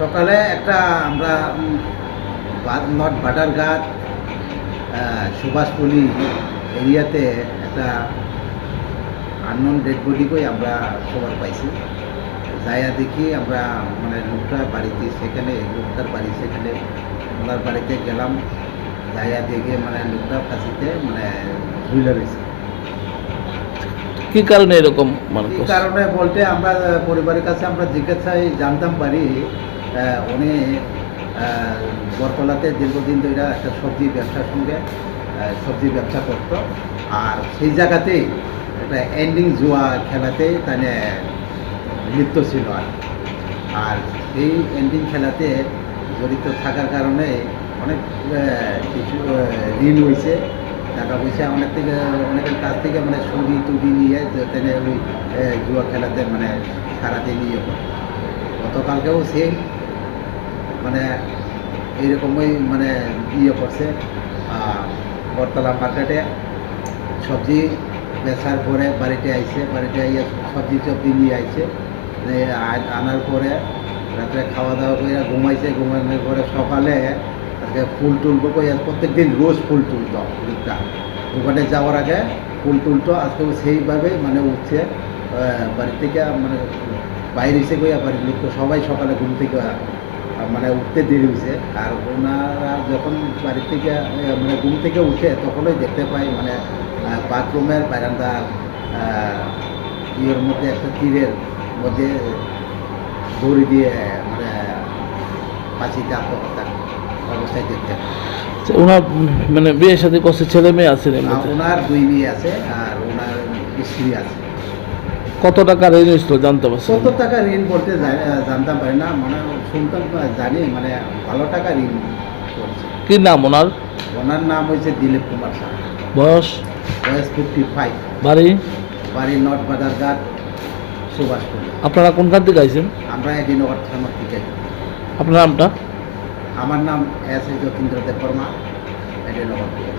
সকালে একটা আমরা নর্থ বাটারঘাট সুভাষপল্লী এরিয়াতে একটা আননোন ডেড বডি করে আমরা খবর পাইছি। যাইয়া দেখি আমরা মানে লোকটা বাড়িতে সেখানে লোকটার বাড়ি সেখানে ওনার বাড়িতে গেলাম। যাইয়া দেখে মানে লোকটা ফাঁসিতে মানে ঝুলে রয়েছে। কি কারণে এরকম মানে এই কারণে বলতে আমরা পরিবারের কাছে আমরা জিজ্ঞাসায় জানতাম পারি উনি বরতলাতে দীর্ঘদিন ধরে একটা সবজি ব্যবসার সঙ্গে সবজি ব্যবসা করত। আর সেই জায়গাতেই একটা এন্ডিং জুয়া খেলাতে তাহলে লিপ্ত ছিল আর আর সেই এন্ডিং খেলাতে জড়িত থাকার কারণে অনেক কিছু ঋণ হয়েছে। টাকা পয়সা অনেক থেকে, অনেকের কাছ থেকে মানে সুদি টুদি নিয়ে যাতে ওই জুয়া খেলাতে মানে সারাদিন ইয়ে করে গতকালকেও সেম মানে এইরকমই মানে ইয়ে করছে আহ, বটতলা মার্কেটে। সবজি বেচার পরে বাড়িতে আইছে বাড়িতে আইয়ে সবজি টবজি নিয়ে আইছে। আনার পরে রাত্রে খাওয়া দাওয়া করে ঘুমাইছে ঘুমানোর পরে সকালে আজকে ফুল তুলবো কই প্রত্যেক দিন রোজ ফুল তুলতো লোকটা দোকানে যাওয়ার আগে ফুল তুলতো আজকে সেইভাবে মানে উঠছে বাড়ি থেকে মানে বাইরে এসে গিয়ে বাড়ির লোক সবাই সকালে ঘুম থেকে মানে উঠতে দেরি হয়েছে। আর ওনারা যখন বাড়ি থেকে মানে ঘুম থেকে উঠে তখনই দেখতে পাই মানে বাথরুমের বারান্দার ইয়ের মধ্যে একটা তীরের মধ্যে দড়ি দিয়ে মানে ফাঁসিতে আত্মহত্যা অবস্থায় দেখতে। আচ্ছা, ওনার মানে বিয়ের সাথে কত ছেলে মেয়ে আছে ওনার দুই মেয়ে আছে আর ওনার স্ত্রী আছে। কত টাকা ঋণ হয়েছিল জানতে পারছেন কত টাকা ঋণ আহ, জানতাম পারি না। মানে শুনতাম জানি মানে ভালো টাকা ঋণ করছে। কি নাম ওনার? ওনার নাম হয়েছে দিলীপ কুমার শাহ। বয়স? বয়স ফিফটি ফাইভ বাড়ি বাড়ি নর্থ বাজারঘাট সুভাষপল্লী আপনারা কোনখান থেকে আইছেন? আমরা এডিনগর থানার থেকে। আপনার নামটা? আমার নাম এস এ যতীন্দ্র দেব দেববর্মা এডিনগর থেকে